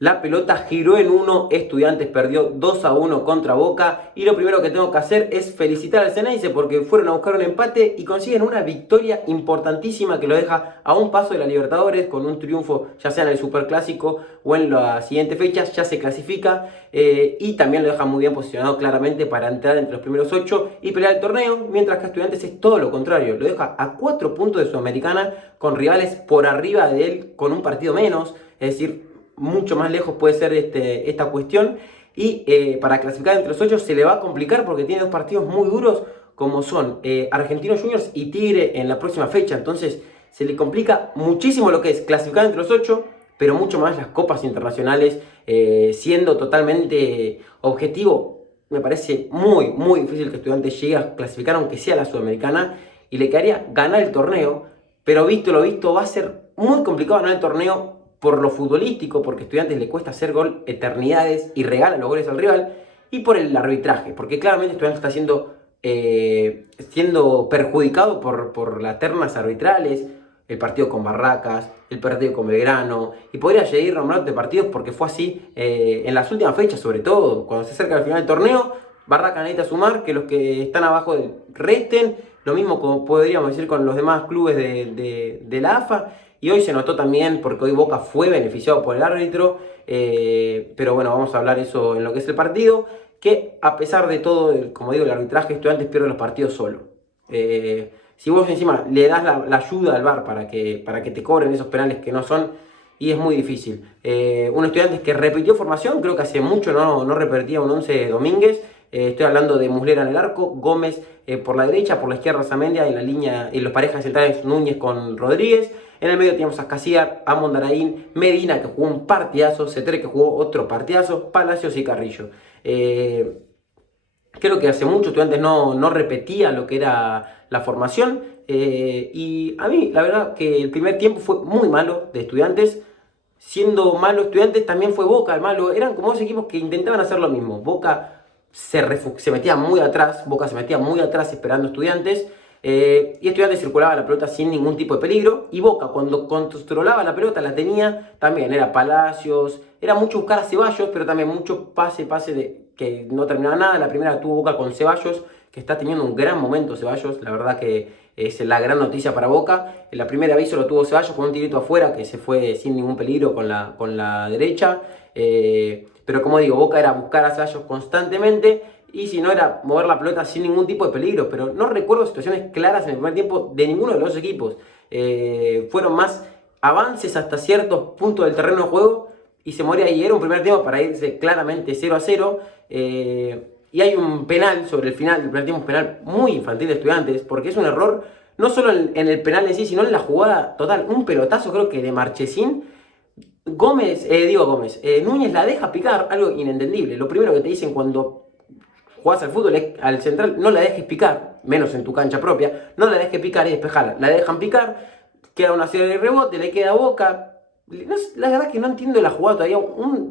La pelota giró en uno, Estudiantes perdió 2-1 contra Boca y lo primero que tengo que hacer es felicitar al Ceneice porque fueron a buscar un empate y consiguen una victoria importantísima que lo deja a un paso de la Libertadores con un triunfo ya sea en el Superclásico o en las siguientes fechas, ya se clasifica y también lo deja muy bien posicionado claramente para entrar entre los primeros 8 y pelear el torneo, mientras que Estudiantes es todo lo contrario, lo deja a 4 puntos de Sudamericana con rivales por arriba de él con un partido menos, es decir, mucho más lejos puede ser esta cuestión. Y para clasificar entre los 8 se le va a complicar porque tiene dos partidos muy duros como son Argentinos Juniors y Tigre en la próxima fecha. Entonces se le complica muchísimo lo que es clasificar entre los 8, pero mucho más las copas internacionales. Siendo totalmente objetivo, me parece muy, muy difícil que Estudiantes llegue a clasificar aunque sea la Sudamericana y le quedaría ganar el torneo. Pero visto lo visto, va a ser muy complicado ganar el torneo por lo futbolístico, porque a Estudiantes le cuesta hacer gol eternidades y regala los goles al rival, y por el arbitraje, porque claramente Estudiantes está siendo perjudicado por las ternas arbitrales, el partido con Barracas, el partido con Belgrano, y podría seguir nombrando partidos porque fue así en las últimas fechas, sobre todo, cuando se acerca al final del torneo, Barracas necesita sumar, que los que están abajo resten, lo mismo como podríamos decir con los demás clubes de la AFA, y hoy se notó también porque hoy Boca fue beneficiado por el árbitro, pero bueno, vamos a hablar eso en lo que es el partido, que a pesar de todo, como digo, el arbitraje, Estudiantes pierde los partidos solo. Si vos encima le das la ayuda al VAR para que te cobren esos penales que no son, y es muy difícil. Un Estudiantes que repitió formación, creo que hace mucho no repetía un 11 Domínguez. Estoy hablando de Muslera en el arco, Gómez por la derecha, por la izquierda Zamendia, en la línea, en los parejas centrales Núñez con Rodríguez. En el medio teníamos a Casiar, a Mondaraín, Medina que jugó un partidazo, Cetre que jugó otro partidazo, Palacios y Carrillo. Creo que hace mucho Estudiantes no repetía lo que era la formación. Y a mí, la verdad, que el primer tiempo fue muy malo de Estudiantes. Siendo malo Estudiantes, también fue Boca el malo. Eran como dos equipos que intentaban hacer lo mismo. Boca se metía muy atrás, Boca se metía muy atrás esperando Estudiantes. Y Estudiantes circulaba la pelota sin ningún tipo de peligro. Y Boca, cuando controlaba la pelota, la tenía también. Era Palacios, era mucho buscar a Ceballos, pero también mucho pase que no terminaba nada. La primera tuvo Boca con Ceballos, que está teniendo un gran momento Ceballos. La verdad que es la gran noticia para Boca. En la primera aviso lo tuvo Ceballos con un tirito afuera que se fue sin ningún peligro con la derecha. Pero como digo, Boca era buscar a Ceballos constantemente. Y si no era mover la pelota sin ningún tipo de peligro. Pero no recuerdo situaciones claras en el primer tiempo de ninguno de los dos equipos. Fueron más avances hasta ciertos puntos del terreno de juego. Y se moría ahí. Era un primer tiempo para irse claramente 0-0. Y hay un penal sobre el final del primer tiempo. Un penal muy infantil de Estudiantes. Porque es un error no solo en el penal en sí, sino en la jugada total. Un pelotazo creo que de Marchesín. Núñez la deja picar. Algo inentendible. Lo primero que te dicen cuando jugás al fútbol, al central, no la dejes picar, menos en tu cancha propia, no la dejes picar y despejarla. La dejan picar, queda una serie de rebote, le queda a Boca. La verdad que no entiendo la jugada todavía,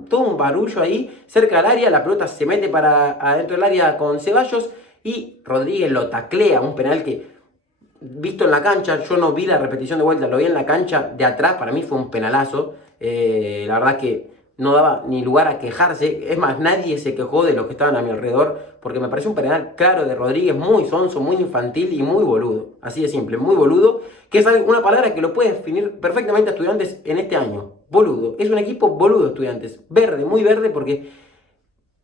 todo un barullo ahí cerca del área, la pelota se mete para adentro del área con Ceballos y Rodríguez lo taclea, un penal que, visto en la cancha, yo no vi la repetición de vuelta, lo vi en la cancha de atrás, para mí fue un penalazo. La verdad que no daba ni lugar a quejarse. Es más, nadie se quejó de los que estaban a mi alrededor, porque me pareció un penal claro de Rodríguez, muy sonso, muy infantil y muy boludo. Así de simple, muy boludo, que es una palabra que lo puede definir perfectamente a Estudiantes en este año. Boludo. Es un equipo boludo Estudiantes. Verde, muy verde, porque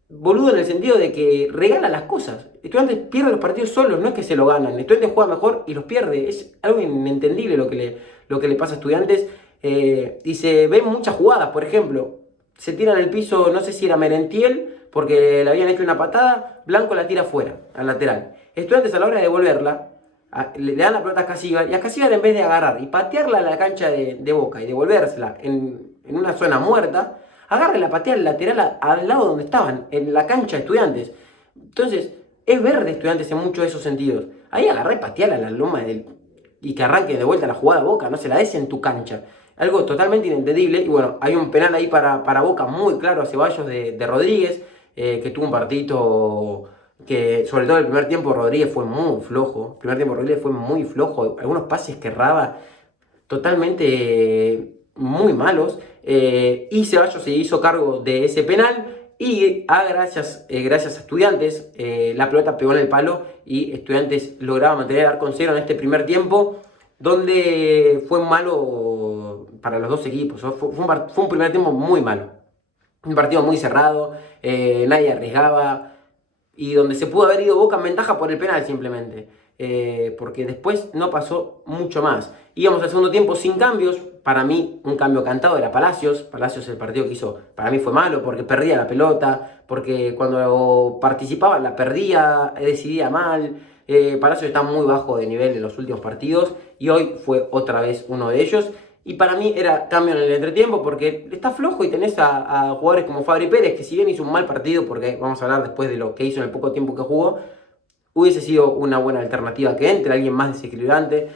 boludo en el sentido de que regala las cosas. Estudiantes pierde los partidos solos, no es que se lo ganan. Estudiantes juega mejor y los pierde. Es algo inentendible lo que le pasa a Estudiantes. Y se ven muchas jugadas, por ejemplo, se tira en el piso, no sé si era Merentiel, porque le habían hecho una patada, Blanco la tira afuera, al lateral. Estudiantes a la hora de devolverla, le dan la pelota a Casíbar, y a Casíbar en vez de agarrar y patearla a la cancha de Boca y devolvérsela en una zona muerta, agarra y la patea al lateral al lado donde estaban, en la cancha de Estudiantes. Entonces, es verde Estudiantes en muchos de esos sentidos. Ahí agarra y pateala a la loma y que arranque de vuelta la jugada a Boca, no se la des en tu cancha. Algo totalmente inentendible. Y bueno, hay un penal ahí para Boca muy claro a Ceballos de Rodríguez, que tuvo un partidito que, sobre todo el primer tiempo, Rodríguez fue muy flojo. El primer tiempo Rodríguez fue muy flojo. Algunos pases que erraba totalmente muy malos. y Ceballos se hizo cargo de ese penal. Y gracias a Estudiantes, la pelota pegó en el palo y Estudiantes lograba mantener el arco en cero en este primer tiempo, donde fue malo para los dos equipos. Fue un primer tiempo muy malo. Un partido muy cerrado, nadie arriesgaba y donde se pudo haber ido Boca en ventaja por el penal simplemente. Porque después no pasó mucho más. Íbamos al segundo tiempo sin cambios. Para mí, un cambio cantado era Palacios. Palacios, el partido que hizo, para mí fue malo porque perdía la pelota, porque cuando participaba la perdía, decidía mal. Palacios está muy bajo de nivel en los últimos partidos y hoy fue otra vez uno de ellos. Y para mí era cambio en el entretiempo porque está flojo y tenés a jugadores como Fabri Pérez, que si bien hizo un mal partido, porque vamos a hablar después de lo que hizo en el poco tiempo que jugó, hubiese sido una buena alternativa que entre, alguien más desequilibrante.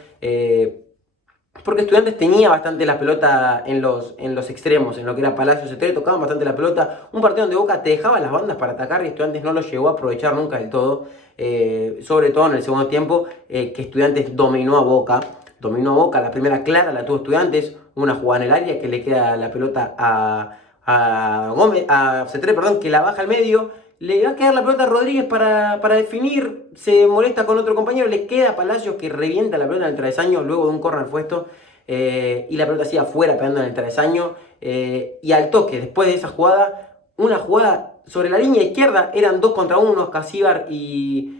Porque Estudiantes tenía bastante la pelota en los extremos, en lo que era Palacios, etc. Tocaban bastante la pelota. Un partido donde Boca te dejaba las bandas para atacar y Estudiantes no lo llegó a aprovechar nunca del todo. Sobre todo en el segundo tiempo, que Estudiantes dominó a Boca. La primera clara la tuvo Estudiantes. Una jugada en el área que le queda la pelota a Gómez, a Cetré, perdón, que la baja al medio. Le va a quedar la pelota a Rodríguez para definir, se molesta con otro compañero, le queda a Palacios que revienta la pelota en el travesaño luego de un córner puesto, y la pelota sigue afuera pegando en el travesaño, y al toque, después de esa jugada, una jugada sobre la línea izquierda, eran 2 contra 1, Casíbar y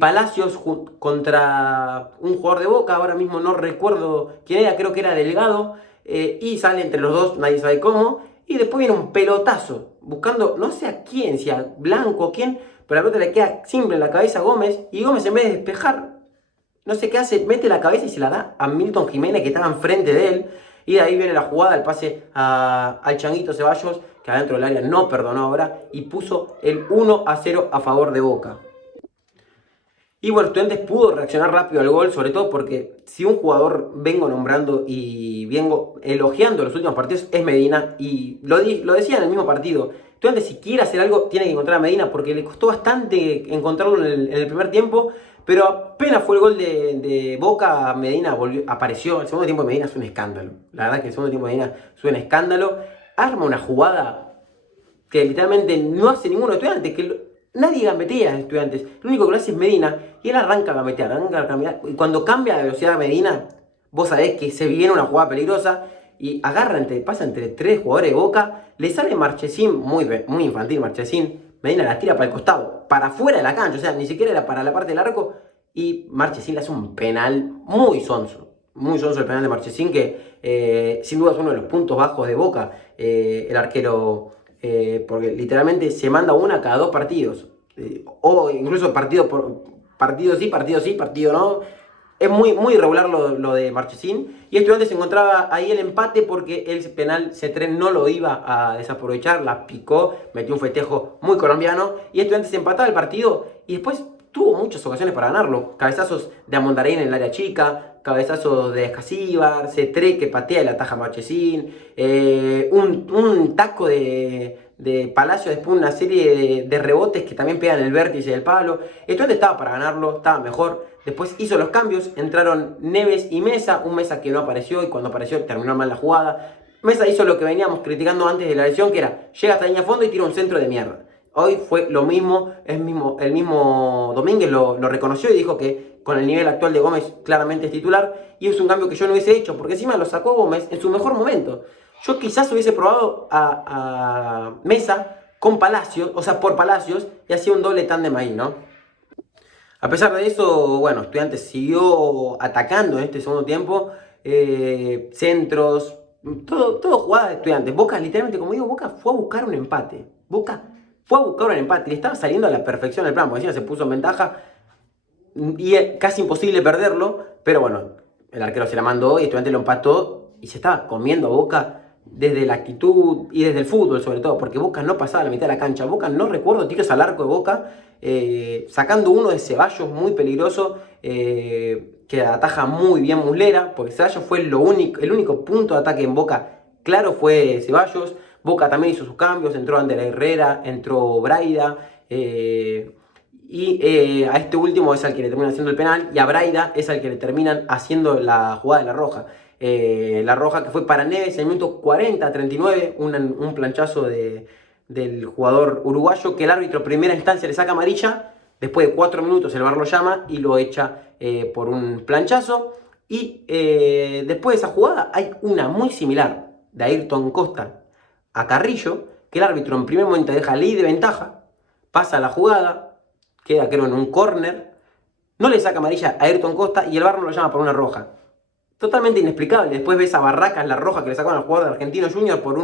Palacios contra un jugador de Boca, ahora mismo no recuerdo quién era, creo que era Delgado, y sale entre los dos, nadie sabe cómo. Y después viene un pelotazo, buscando no sé a quién, si a Blanco o quién, pero la pelota le queda simple en la cabeza a Gómez, y Gómez en vez de despejar, no sé qué hace, mete la cabeza y se la da a Milton Jiménez que estaba enfrente de él, y de ahí viene la jugada, el pase al Changuito Ceballos, que adentro del área no perdonó ahora, y puso el 1-0 a favor de Boca. Y bueno, Estudiantes pudo reaccionar rápido al gol, sobre todo porque si un jugador vengo nombrando y vengo elogiando los últimos partidos es Medina, y lo decía en el mismo partido. Estudiantes, si quiere hacer algo, tiene que encontrar a Medina porque le costó bastante encontrarlo en el primer tiempo, pero apenas fue el gol de Boca, Medina apareció. El segundo tiempo de Medina es un escándalo. La verdad que el segundo tiempo de Medina es un escándalo. Arma una jugada que literalmente no hace ninguno de Estudiantes, que nadie gambetea en Estudiantes. Lo único que lo hace es Medina. Y él arranca a gambetear. Y cuando cambia la velocidad de Medina, vos sabés que se viene una jugada peligrosa. Y pasa entre 3 jugadores de Boca. Le sale Marchesín, muy infantil Marchesín. Medina la tira para el costado, para afuera de la cancha. O sea, ni siquiera era para la parte del arco. Y Marchesín le hace un penal muy sonso. Muy sonso el penal de Marchesín, que sin duda es uno de los puntos bajos de Boca. El arquero... porque literalmente se manda una cada 2 partidos, o incluso partido sí, partido no. Es muy irregular lo de Marchesín, y Estudiantes encontraba ahí el empate porque el penal C3 no lo iba a desaprovechar, la picó, metió un festejo muy colombiano y Estudiantes empataba el partido y después tuvo muchas ocasiones para ganarlo. Cabezazos de Amondarén en el área chica, cabezazos de Escasíbar, C3 que patea y la ataja Marchesín, un taco de Palacio, después una serie de rebotes que también pegan el vértice del palo. Estudiantes estaba para ganarlo, estaba mejor. Después hizo los cambios, entraron Neves y Mesa, un Mesa que no apareció y cuando apareció terminó mal la jugada. Mesa hizo lo que veníamos criticando antes de la lesión, que era, llega hasta la línea de fondo y tira un centro de mierda. Hoy fue lo mismo, el mismo Domínguez lo reconoció y dijo que con el nivel actual de Gómez claramente es titular, y es un cambio que yo no hubiese hecho, porque encima lo sacó Gómez en su mejor momento. Yo quizás hubiese probado a Mesa con Palacios, o sea, por Palacios, y hacía un doble tándem ahí, ¿no? A pesar de eso, bueno, Estudiantes siguió atacando en este segundo tiempo, centros, todo jugada de Estudiantes. Boca, literalmente, como digo, Boca fue a buscar un empate. Boca fue a buscar un empate, le estaba saliendo a la perfección el plan, porque encima se puso en ventaja y es casi imposible perderlo, pero bueno, el arquero se la mandó y Estudiantes lo empató y se estaba comiendo a Boca desde la actitud y desde el fútbol sobre todo, porque Boca no pasaba la mitad de la cancha. Boca, no recuerdo tiros al arco de Boca, sacando uno de Ceballos muy peligroso, que ataja muy bien Muslera, porque Ceballos fue el único punto de ataque en Boca, claro, fue Ceballos. Boca también hizo sus cambios, entró Ander Herrera, entró Braida, a este último es al que le terminan haciendo el penal, y a Braida es al que le terminan haciendo la jugada de la roja. la roja que fue para Neves en el minuto 40-39, un planchazo del jugador uruguayo que el árbitro primera instancia le saca amarilla, después de 4 minutos el VAR lo llama y lo echa por un planchazo. Y después de esa jugada hay una muy similar de Ayrton Costa a Carrillo, que el árbitro en primer momento deja ley de ventaja, pasa la jugada, queda creo en un córner, no le saca amarilla a Ayrton Costa y el VAR no lo llama por una roja. Totalmente inexplicable. Después ves a Barracas la roja que le sacaron al jugador de Argentino Junior por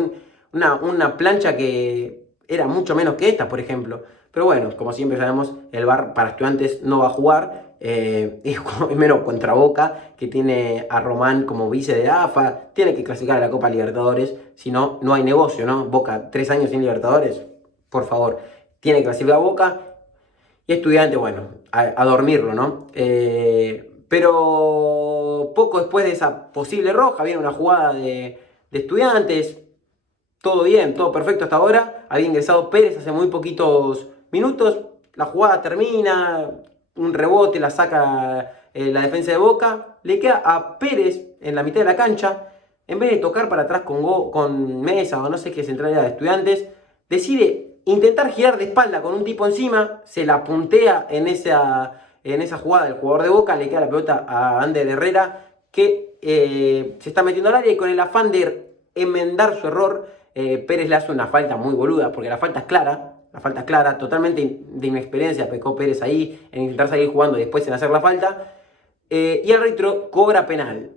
una plancha que era mucho menos que esta, por ejemplo. Pero bueno, como siempre sabemos, el VAR para Estudiantes no va a jugar. Y menos contra Boca, que tiene a Román como vice de AFA, tiene que clasificar a la Copa Libertadores, si no, no hay negocio, ¿no? Boca, 3 años sin Libertadores, por favor, tiene que clasificar a Boca, y Estudiantes, bueno, a dormirlo, ¿no? Pero poco después de esa posible roja, viene una jugada de Estudiantes, todo bien, todo perfecto hasta ahora, había ingresado Pérez hace muy poquitos minutos, la jugada termina, un rebote, la saca la defensa de Boca, le queda a Pérez en la mitad de la cancha, en vez de tocar para atrás con Mesa o no sé qué central era de Estudiantes, decide intentar girar de espalda con un tipo encima, se la puntea en esa jugada del jugador de Boca, le queda la pelota a Ander Herrera, que se está metiendo al área y con el afán de enmendar su error, Pérez le hace una falta muy boluda, porque la falta es clara. La falta es clara, totalmente de inexperiencia pecó Pérez ahí, en intentar seguir jugando y después en hacer la falta. Y el árbitro cobra penal.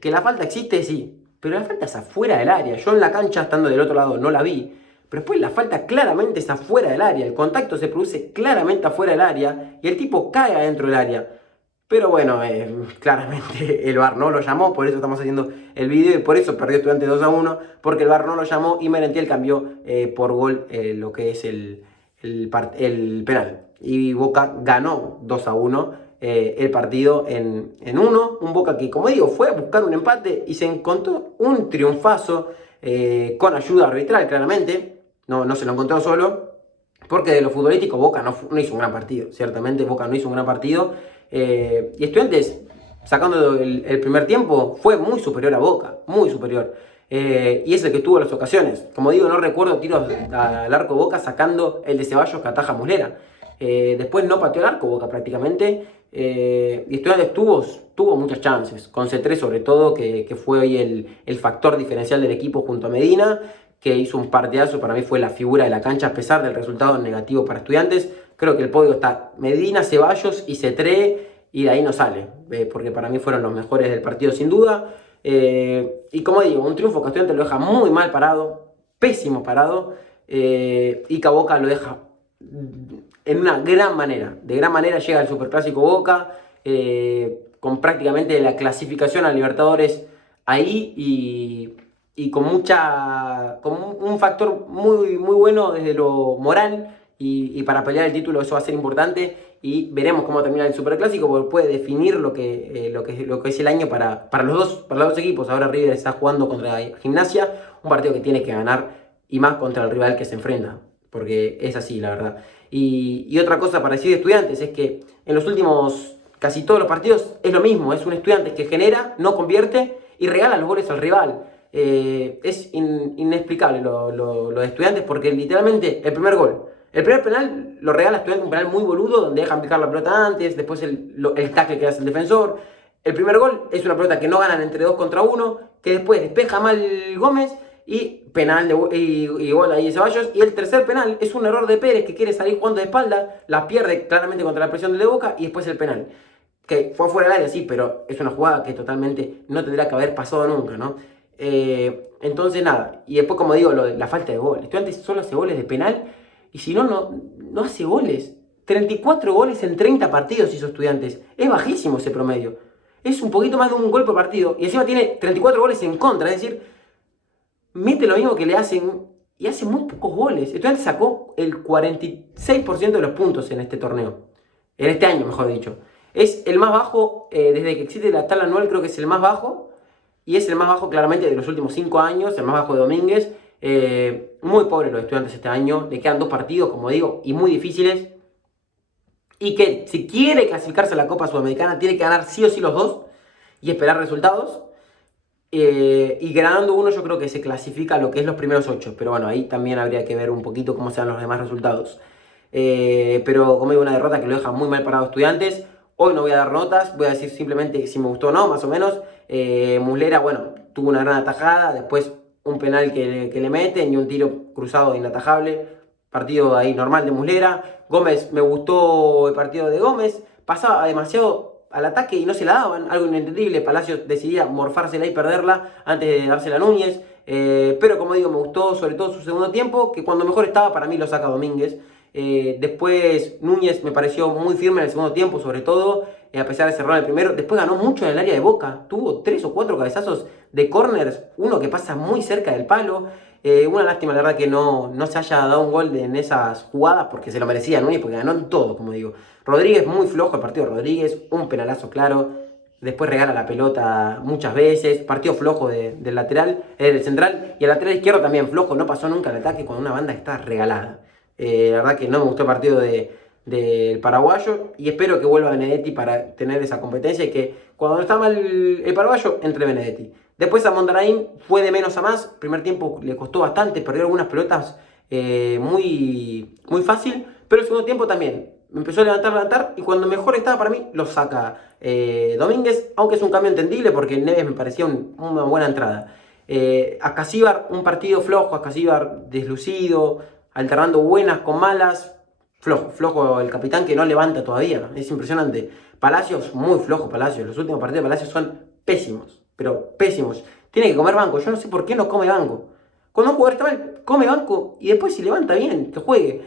Que la falta existe, sí, pero la falta es afuera del área. Yo en la cancha, estando del otro lado, no la vi. Pero después la falta claramente es afuera del área. El contacto se produce claramente afuera del área y el tipo cae adentro del área. Pero bueno, claramente el VAR no lo llamó, por eso estamos haciendo el video y por eso perdió Estudiantes 2-1, porque el VAR no lo llamó y Merentiel cambió por gol lo que es el penal. Y Boca ganó 2-1 el partido en uno. Un Boca que, como digo, fue a buscar un empate y se encontró un triunfazo con ayuda arbitral, claramente. No se lo encontró solo, porque de lo futbolístico Boca no hizo un gran partido. Ciertamente Boca no hizo un gran partido. Y Estudiantes, sacando el primer tiempo, fue muy superior a Boca, muy superior. Y es el que tuvo las ocasiones. Como digo, no recuerdo tiros al arco Boca sacando el de Ceballos que ataja Muslera. Después no pateó el arco Boca prácticamente. Y Estudiantes tuvo muchas chances. Con C3 sobre todo, que fue hoy el factor diferencial del equipo junto a Medina, que hizo un partidazo. Para mí fue la figura de la cancha a pesar del resultado negativo para Estudiantes. Creo que el podio está Medina, Ceballos y C3 y de ahí no sale, porque para mí fueron los mejores del partido sin duda. Y como digo, un triunfo que Estudiantes lo deja muy mal parado, pésimo parado, y que a Boca lo deja en una gran manera. De gran manera llega el Superclásico Boca, con prácticamente la clasificación a Libertadores ahí y con un factor muy, muy bueno desde lo moral. Y para pelear el título eso va a ser importante y veremos cómo termina el Superclásico porque puede definir lo que es el año para los dos equipos. Ahora River está jugando contra Gimnasia, un partido que tiene que ganar y más contra el rival que se enfrenta, porque es así la verdad. Y otra cosa para decir de Estudiantes es que en los últimos casi todos los partidos es lo mismo, es un Estudiantes que genera, no convierte y regala los goles al rival. Es inexplicable lo de Estudiantes porque literalmente el primer penal lo regala Estudiantes, un penal muy boludo donde dejan picar la pelota antes, después el tackle que hace el defensor. El primer gol es una pelota que no ganan entre 2 contra 1, que después despeja mal Gómez y penal y gol ahí de Ceballos. Y el tercer penal es un error de Pérez que quiere salir jugando de espalda, la pierde claramente contra la presión de Boca y después el penal. Que fue fuera del área, sí, pero es una jugada que totalmente no tendría que haber pasado nunca, ¿no? Entonces nada, y después como digo, la falta de gol. Estudiantes solo hace goles de penal. Y si no hace goles. 34 goles en 30 partidos hizo Estudiantes. Es bajísimo ese promedio. Es un poquito más de un gol por partido. Y encima tiene 34 goles en contra. Es decir, mete lo mismo que le hacen y hace muy pocos goles. Estudiantes sacó el 46% de los puntos en este torneo. En este año, mejor dicho. Es el más bajo, desde que existe la tabla anual, creo que es el más bajo. Y es el más bajo claramente de los últimos 5 años. El más bajo de Domínguez. Muy pobres los Estudiantes este año, le quedan 2 partidos, como digo, y muy difíciles. Y que si quiere clasificarse a la Copa Sudamericana, tiene que ganar sí o sí los 2 y esperar resultados. Y ganando uno yo creo que se clasifica a lo que es los primeros 8. Pero bueno, ahí también habría que ver un poquito cómo sean los demás resultados. Pero como digo, una derrota que lo deja muy mal parado a Estudiantes. Hoy no voy a dar notas, voy a decir simplemente si me gustó o no, más o menos. Muslera, bueno, tuvo una gran atajada, después un penal que le meten y un tiro cruzado inatajable. Partido ahí normal de Muslera. Gómez, me gustó el partido de Gómez. Pasaba demasiado al ataque y no se la daban, algo inentendible. Palacios decidía morfársela y perderla antes de dársela a Núñez. Pero como digo, me gustó sobre todo su segundo tiempo, que cuando mejor estaba para mí lo saca Domínguez. Después Núñez me pareció muy firme en el segundo tiempo, sobre todo, a pesar de cerrar el primero. Después ganó mucho en el área de Boca, tuvo 3 o 4 cabezazos de corners, uno que pasa muy cerca del palo. Una lástima, la verdad, que no se haya dado un gol en esas jugadas, porque se lo merecía Núñez, porque ganó en todo, como digo. Rodríguez, muy flojo el partido de Rodríguez, un penalazo claro. Después regala la pelota muchas veces. Partido flojo del lateral, del central. Y el lateral izquierdo también flojo, no pasó nunca el ataque cuando una banda está regalada. La verdad que no me gustó el partido del paraguayo. Y espero que vuelva Benedetti para tener esa competencia y que cuando está mal el paraguayo, entre Benedetti. Después a Mondaraín fue de menos a más. Primer tiempo le costó bastante, perdió algunas pelotas muy fácil. Pero el segundo tiempo también me empezó a levantar. Y cuando mejor estaba para mí, lo saca Domínguez. Aunque es un cambio entendible porque Neves me parecía una buena entrada. Ascasíbar, un partido flojo. Ascasíbar deslucido, alternando buenas con malas. Flojo el capitán que no levanta todavía. Es impresionante. Palacios, muy flojo Palacios. Los últimos partidos de Palacios son pésimos. Pero pésimos. Tiene que comer banco. Yo no sé por qué no come banco. Cuando un jugador está mal, come banco y después si levanta bien, que juegue.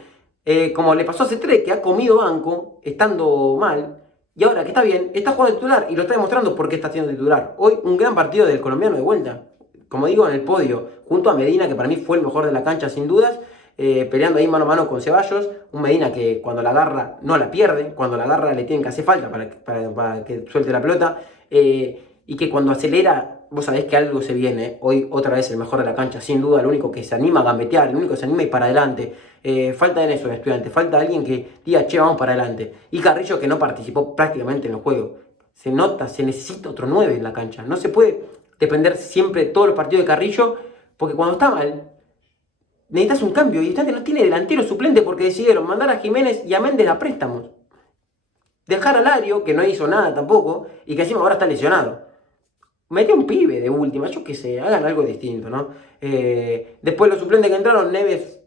Como le pasó a C3, que ha comido banco estando mal. Y ahora que está bien, está jugando titular y lo está demostrando porque está siendo titular. Hoy un gran partido del colombiano de vuelta. Como digo, en el podio. Junto a Medina, que para mí fue el mejor de la cancha sin dudas. Peleando ahí mano a mano con Ceballos. Un Medina que cuando la agarra no la pierde. Cuando la agarra le tienen que hacer falta para que suelte la pelota. Y que cuando acelera, vos sabés que algo se viene. Hoy otra vez el mejor de la cancha, sin duda. El único que se anima a gambetear, el único que se anima a ir para adelante. Falta en eso en Estudiantes. Falta alguien que diga, che, vamos para adelante. Y Carrillo, que no participó prácticamente en el juego. Se nota, se necesita otro 9 en la cancha. No se puede depender siempre de todos los partidos de Carrillo, porque cuando está mal, necesitas un cambio. Y Estudiantes no tiene delantero suplente porque decidieron mandar a Jiménez y a Méndez a préstamos. Dejar a Lario, que no hizo nada tampoco, y que encima ahora está lesionado. Mete un pibe de última, yo qué sé, hagan algo distinto, ¿no? Después los suplentes que entraron, Neves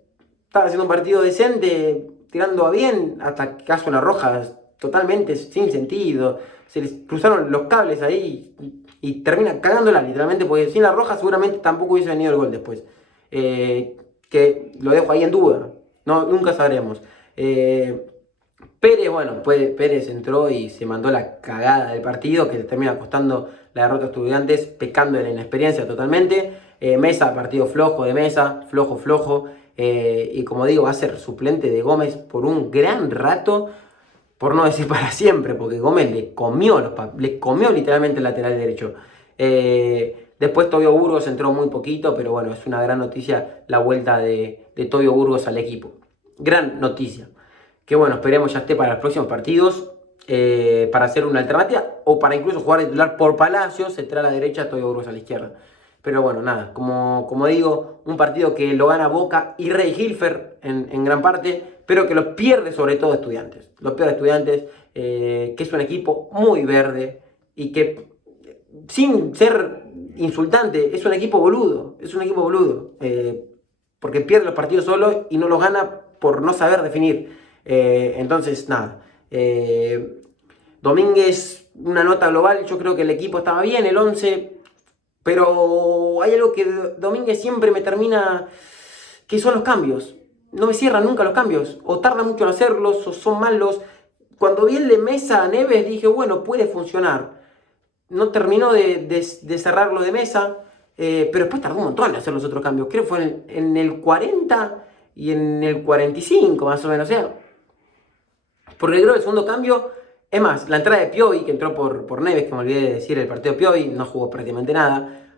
estaba haciendo un partido decente, tirando a bien, hasta que caso una roja totalmente sin sentido. Se les cruzaron los cables ahí y termina cagándola literalmente, porque sin la roja seguramente tampoco hubiese venido el gol después. Que lo dejo ahí en duda, no, nunca sabremos. Pérez, bueno, Pérez entró y se mandó la cagada del partido que le termina costando la derrota a Estudiantes, pecando de la inexperiencia totalmente. Mesa, partido flojo de Mesa, flojo. Y como digo, va a ser suplente de Gómez por un gran rato, por no decir para siempre, porque Gómez le comió literalmente el lateral derecho. Después Tobio Burgos entró muy poquito, pero bueno, es una gran noticia la vuelta de Tobio Burgos al equipo. Gran noticia. Que bueno, esperemos ya esté para los próximos partidos, para hacer una alternativa o para incluso jugar de titular por Palacios, se trae a la derecha, Tobio Burgos a la izquierda. Pero bueno, nada, como digo, un partido que lo gana Boca y Rey Hilfer en gran parte, pero que lo pierde sobre todo Estudiantes. Lo pierde Estudiantes, que es un equipo muy verde y que, sin ser insultante, es un equipo boludo. Porque pierde los partidos solo y no los gana por no saber definir. Entonces, nada. Domínguez, una nota global. Yo creo que el equipo estaba bien, el 11. Pero hay algo que Domínguez siempre me termina, que son los cambios. No me cierran nunca los cambios. O tarda mucho en hacerlos, o son malos. Cuando vi el de Mesa a Neves, dije, bueno, puede funcionar. No terminó de cerrarlo de Mesa. Pero después tardó un montón en hacer los otros cambios. Creo que fue en el 40 y en el 45, más o menos. O sea, porque creo que el segundo cambio, es más, la entrada de Piovi, que entró por Neves, que me olvidé de decir, el partido de Piovi, no jugó prácticamente nada,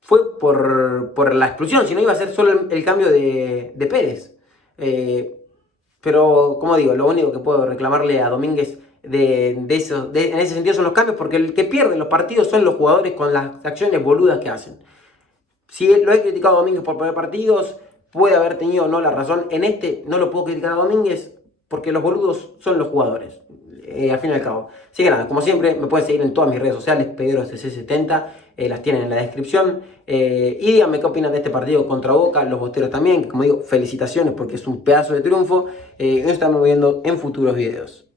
fue por la expulsión, si no iba a ser solo el cambio de Pérez. Pero, como digo, lo único que puedo reclamarle a Domínguez en ese sentido son los cambios, porque el que pierde los partidos son los jugadores con las acciones boludas que hacen. Si lo he criticado a Domínguez por perder partidos, puede haber tenido o no la razón. En este no lo puedo criticar a Domínguez porque los boludos son los jugadores, al fin y al cabo. Así que nada, como siempre, me pueden seguir en todas mis redes sociales, PedroCC70, las tienen en la descripción. Y díganme qué opinan de este partido contra Boca, los bosteros también, que como digo, felicitaciones porque es un pedazo de triunfo. Nos estamos viendo en futuros videos.